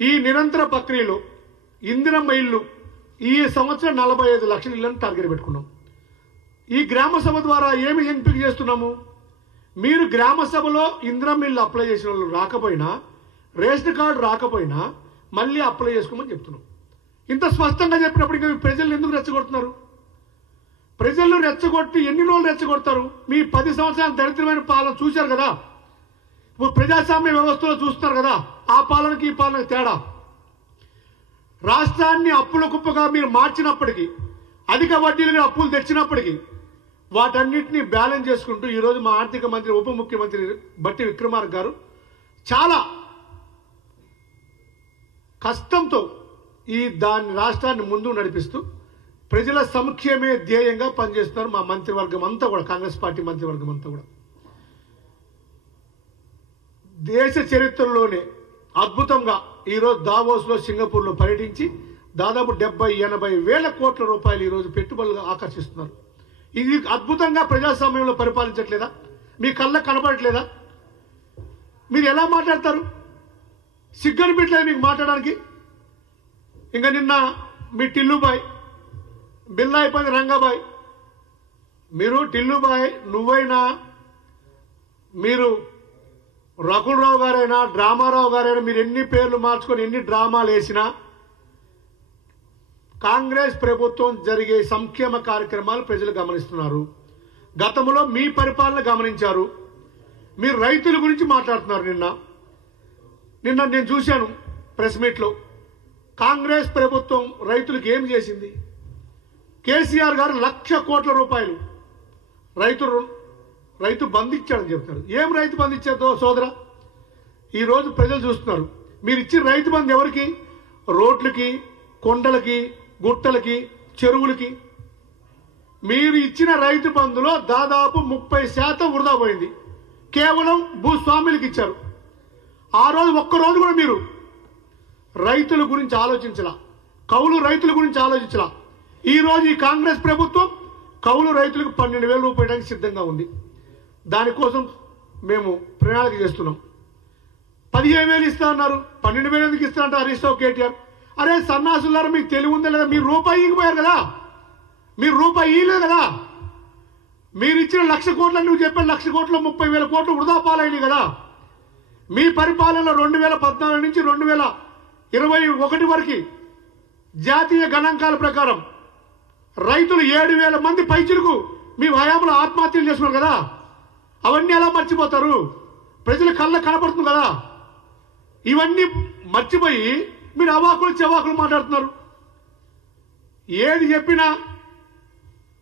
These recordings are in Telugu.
ఈ నిరంతర ప్రక్రియలో ఇందిరమ్మ ఇల్లు ఈ సంవత్సరం 45 లక్షల ఇళ్లను టార్గెట్ పెట్టుకున్నాం. ఈ గ్రామ సభ ద్వారా ఏమి ఎంపిక చేస్తున్నాము? మీరు గ్రామ సభలో ఇందిరమ్మ ఇల్లు అప్లై చేసిన వాళ్ళు రాకపోయినా, రేషన్ కార్డు రాకపోయినా మళ్ళీ అప్లై చేసుకోమని చెప్తున్నాం. ఇంత స్పష్టంగా చెప్పినప్పుడు ఇంకా ప్రజలు ఎందుకు రెచ్చగొడుతున్నారు? ప్రజలను రెచ్చగొట్టి ఎన్ని రోజులు రెచ్చగొడతారు? మీ 10 సంవత్సరాల దరిద్రమైన పాలన చూశారు కదా, ఇప్పుడు ప్రజాస్వామ్య వ్యవస్థలో చూస్తున్నారు కదా, ఆ పాలనకి ఈ పాలనకి తేడా. రాష్ట్రాన్ని అప్పుల కుప్పగా మీరు మార్చినప్పటికీ, అధిక వడ్డీలుగా అప్పులు తెచ్చినప్పటికీ వాటన్నిటిని బ్యాలెన్స్ చేసుకుంటూ ఈరోజు మా ఆర్థిక మంత్రి, ఉప ముఖ్యమంత్రి బట్టి విక్రమార్క గారు చాలా కష్టంతో దాన్ని రాష్ట్రాన్ని ముందు నడిపిస్తూ ప్రజల సంక్షేమే ధ్యేయంగా పనిచేస్తున్నారు మా మంత్రివర్గం అంతా కూడా, కాంగ్రెస్ పార్టీ మంత్రివర్గం అంతా కూడా. దేశ చరిత్రలోనే అద్భుతంగా ఈరోజు దావోస్లో, సింగపూర్లో పర్యటించి దాదాపు 70-80 వేల కోట్ల రూపాయలు ఈరోజు పెట్టుబడులు ఆకర్షిస్తున్నారు. ఇది అద్భుతంగా ప్రజాస్వామ్యంలో పరిపాలించట్లేదా? మీ కళ్ళకు కనపడట్లేదా? మీరు ఎలా మాట్లాడతారు? సిగ్గనిపించలేదు మీకు మాట్లాడడానికి. ఇంకా నిన్న మీ టిల్లుబాయ్, బిల్లా అయిపోయింది రంగాబాయ్. మీరు టిల్లుబాయ్, నువ్వైనా, మీరు రకులరావు గారైనా, డ్రామారావు గారైనా, మీరు ఎన్ని పేర్లు మార్చుకొని ఎన్ని డ్రామాలు వేసినా కాంగ్రెస్ ప్రభుత్వం జరిగే సంక్షేమ కార్యక్రమాలు ప్రజలు గమనిస్తున్నారు. గతంలో మీ పరిపాలన గమనించారు. మీరు రైతుల గురించి మాట్లాడుతున్నారు. నిన్న నేను చూశాను ప్రెస్ మీట్లో. కాంగ్రెస్ ప్రభుత్వం రైతులకు ఏం చేసింది? కేసీఆర్ గారు 1,00,000 కోట్ల రూపాయలు రైతు బంధు ఇచ్చాడని చెప్తారు. ఏం రైతు బంధు ఇచ్చారో సోదరా, ఈరోజు ప్రజలు చూస్తున్నారు. మీరు ఇచ్చిన రైతు బంధు ఎవరికి? రోడ్లకి, కొండలకి, గుట్టలకి, చెరువులకి. మీరు ఇచ్చిన రైతు బంధులో దాదాపు 30% వృధా పోయింది. కేవలం భూస్వాములకు ఇచ్చారు. ఆ రోజు ఒక్కరోజు కూడా మీరు రైతుల గురించి ఆలోచించలా, కౌలు రైతుల గురించి ఆలోచించలా. ఈరోజు ఈ కాంగ్రెస్ ప్రభుత్వం కౌలు రైతులకు 12,000 రూపాయలకి సిద్ధంగా ఉంది. దానికోసం మేము ప్రణాళిక చేస్తున్నాం. 15,000 ఇస్తా అన్నారు, 12,000 ఎందుకు ఇస్తారంట హరీష్ రావు, కేటీఆర్. అరే సన్నాసులారా, మీకు తెలివి ఉందా లేదా? మీరు రూపాయి ఇగిపోయారు కదా, మీరు రూపాయి ఇయ్యలేదు కదా. మీరు ఇచ్చిన 1,00,000 కోట్లు, నువ్వు చెప్పిన 1,00,000 కోట్లు 30,000 కోట్లు వృధా పాలైనవి కదా. మీ పరిపాలనలో 2014 నుంచి 2021 వరకు జాతీయ గణాంకాల ప్రకారం రైతులు 7,000 మంది పైచులకు మీ హయాంలో ఆత్మహత్యలు చేస్తున్నారు కదా. అవన్నీ ఎలా మర్చిపోతారు? ప్రజల కళ్ళ కనపడుతుంది కదా. ఇవన్నీ మర్చిపోయి మీరు అవాకులు చెవాకులు మాట్లాడుతున్నారు. ఏది చెప్పినా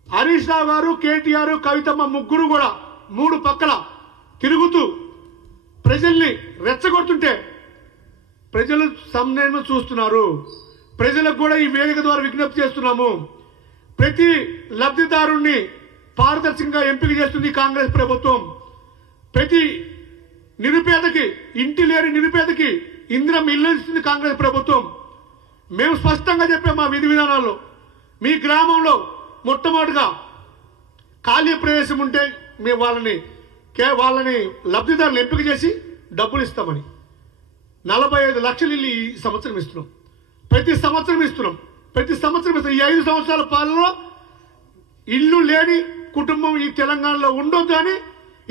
హరీష్ రావు గారు, కేటీఆర్, కవితమ్మ ముగ్గురు కూడా 3 పక్కల తిరుగుతూ ప్రజల్ని రెచ్చగొడుతుంటే ప్రజలు సమ్మెను చూస్తున్నారు. ప్రజలకు కూడా ఈ వేదిక ద్వారా విజ్ఞప్తి చేస్తున్నాము. ప్రతి లబ్ధిదారుణ్ణి పారదర్శకంగా ఎంపిక చేస్తుంది కాంగ్రెస్ ప్రభుత్వం. ప్రతి నిరుపేదకి, ఇంటి లేని నిరుపేదకి ఇందిరమ్మ ఇల్లు ఇస్తుంది కాంగ్రెస్ ప్రభుత్వం. మేము స్పష్టంగా చెప్పాము మా విధి విధానాల్లో. మీ గ్రామంలో మొట్టమొదటిగా ఖాళీ ప్రదేశం ఉంటే మేము వాళ్ళని లబ్ధిదారులు ఎంపిక చేసి డబ్బులు ఇస్తామని 45 లక్షల ఇల్లు ఈ సంవత్సరం ఇస్తున్నాం. ప్రతి సంవత్సరం ఇస్తున్నాం. ఈ 5 సంవత్సరాల పాలనలో ఇల్లు లేని కుటుంబం ఈ తెలంగాణలో ఉండొద్దు అని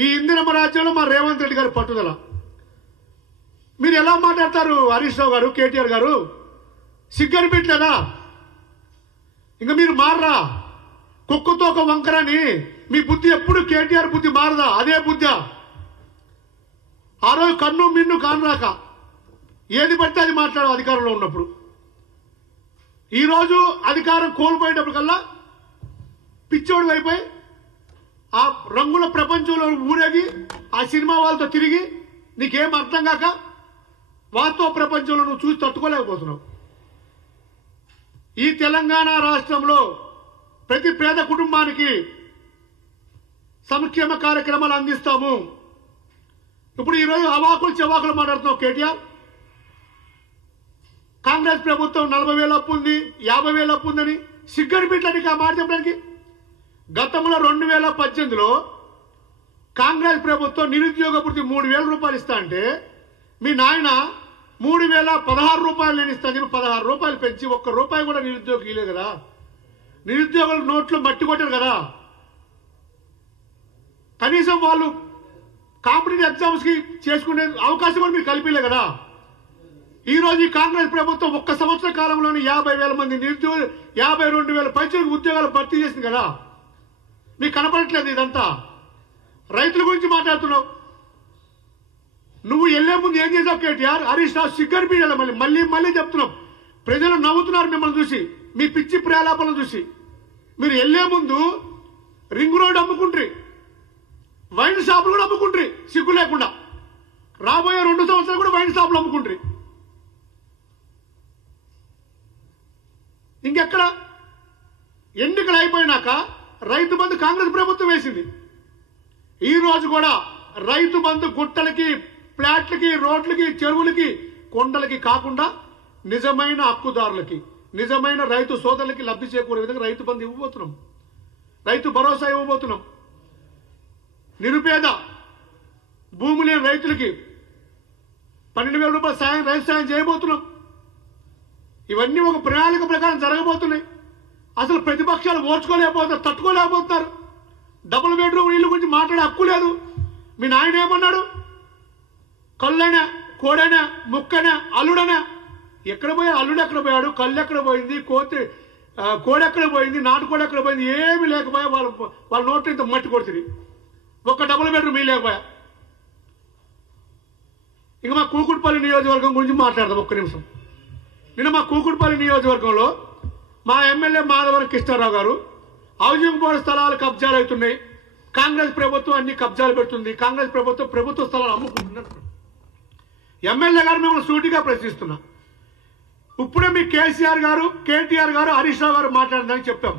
ఈ ఇందిరమ్మ రాజ్యంలో మా రేవంత్ రెడ్డి గారి పట్టుదల. మీరు ఎలా మాట్లాడతారు హరీష్ రావు గారు, కేటీఆర్ గారు? సిగ్గనిపించలేదా? ఇంకా మీరు మారరా? కుక్కతో ఒక వంకరని మీ బుద్ధి ఎప్పుడు కేటీఆర్ బుద్ధి మారదా? అదే బుద్ధి. ఆ రోజు కన్ను మిన్ను కానరాక ఏది పడితే అది మాట్లాడు అధికారంలో ఉన్నప్పుడు. ఈరోజు అధికారం కోల్పోయేటప్పటికల్లా పిచ్చోడు అయిపోయి ఆ రంగుల ప్రపంచంలో ఊరేగి ఆ సినిమా వాళ్ళతో తిరిగి నీకేం అర్థం కాక వాస్తవ ప్రపంచంలో నువ్వు చూసి తట్టుకోలేకపోతున్నావు. ఈ తెలంగాణ రాష్ట్రంలో ప్రతి పేద కుటుంబానికి సంక్షేమ కార్యక్రమాలు అందిస్తాము. ఇప్పుడు ఈరోజు అవాకులు చెవాకులు మాట్లాడుతున్నావు కేటీఆర్. కాంగ్రెస్ ప్రభుత్వం 40,000 అప్పు ఉంది, 50,000 అప్పు ఉందని సిగ్గనిపించడానికి ఆ మాట చెప్పడానికి. గతంలో 2018లో కాంగ్రెస్ ప్రభుత్వం నిరుద్యోగ భృతి 3,000 రూపాయలు ఇస్తా అంటే మీ నాయన 3,016 రూపాయలు నేను ఇస్తాను చెప్పి 16 రూపాయలు పెంచి ₹1 కూడా నిరుద్యోగికి ఇలే కదా. నిరుద్యోగుల నోట్లో మట్టి కొట్టారు కదా. కనీసం వాళ్ళు కాంపిటేటివ్ ఎగ్జామ్స్ కి చేసుకునే అవకాశం కూడా మీరు కల్పిలే కదా. ఈ రోజు ఈ కాంగ్రెస్ ప్రభుత్వం 1 సంవత్సర కాలంలోనే 50,000 మంది నిరుద్యోగులు 52,000 పైచలకు ఉద్యోగాలు భర్తీ చేసింది కదా. మీకు కనపడట్లేదు ఇదంతా. రైతుల గురించి మాట్లాడుతున్నావు. నువ్వు వెళ్లే ముందు ఏం చేసావు కేటీఆర్? హరీష్ రావు సిగ్గనిపించాలి. మళ్ళీ చెప్తున్నాం. ప్రజలు నవ్వుతున్నారు మిమ్మల్ని చూసి, మీ పిచ్చి ప్రేలాపలను చూసి. మీరు వెళ్లే ముందు రింగ్ రోడ్ అమ్ముకుంట్రి, వైన్ షాపులు కూడా అమ్ముకుంట్రి సిగ్గు లేకుండా. రాబోయే 2 సంవత్సరాలు కూడా వైన్ షాపులు అమ్ముకుంట్రి. ఇంకెక్కడ? ఎన్నికలు అయిపోయినాక రైతు బంధు కాంగ్రెస్ ప్రభుత్వం వేసింది. ఈ రోజు కూడా రైతు బంధు గుట్టలకి, ఫ్లాట్లకి, రోడ్లకి, చెరువులకి, కొండలకి కాకుండా నిజమైన హక్కుదారులకి, నిజమైన రైతు సోదరులకి లబ్ధి చేకూరే విధంగా రైతు బంధు ఇవ్వబోతున్నాం. రైతు భరోసా ఇవ్వబోతున్నాం. నిరుపేద భూమి లేని రైతులకి 12,000 రూపాయల సాయం, రైతు సాయం చేయబోతున్నాం. ఇవన్నీ ఒక ప్రణాళిక ప్రకారం జరగబోతున్నాయి. అసలు ప్రతిపక్షాలు ఓర్చుకోలేకపోతారు, తట్టుకోలేకపోతున్నారు. డబుల్ బెడ్రూమ్ ఇల్లు గురించి మాట్లాడే హక్కు లేదు. మీ నాయన ఏమన్నాడు? కళ్ళైనా, కోడైనా, ముక్కైనా, అల్లుడైనా. ఎక్కడ పోయాడు అల్లుడు? ఎక్కడ పోయాడు? కళ్ళు ఎక్కడ పోయింది? కోడి ఎక్కడ పోయింది? నాటుకోడి ఎక్కడ పోయింది? ఏమి లేకపోయా. వాళ్ళ నోట్లో ఇంత మట్టి కొడుతుంది. ఒక్క డబుల్ బెడ్రూమ్ ఇల్లు లేకపోయా. ఇంకా మా కూకుట్పల్లి నియోజకవర్గం గురించి మాట్లాడదాం ఒక్క నిమిషం. నిన్న మా కూకుట్పల్లి నియోజకవర్గంలో మా ఎమ్మెల్యే మాధవరం కృష్ణారావు గారు హౌసింగ్ బోర్డు స్థలాలు కబ్జాలు అవుతున్నాయి, కాంగ్రెస్ ప్రభుత్వం అన్ని కబ్జాలు పెడుతుంది, కాంగ్రెస్ ప్రభుత్వం ప్రభుత్వ స్థలాలు అమ్ముకుంటున్నారు. ఎమ్మెల్యే గారు మిమ్మల్ని సూటిగా ప్రశ్నిస్తున్నా. ఇప్పుడే మీ కేసీఆర్ గారు, కేటీఆర్ గారు, హరీష్ రావు గారు మాట్లాడిందని చెప్పాం.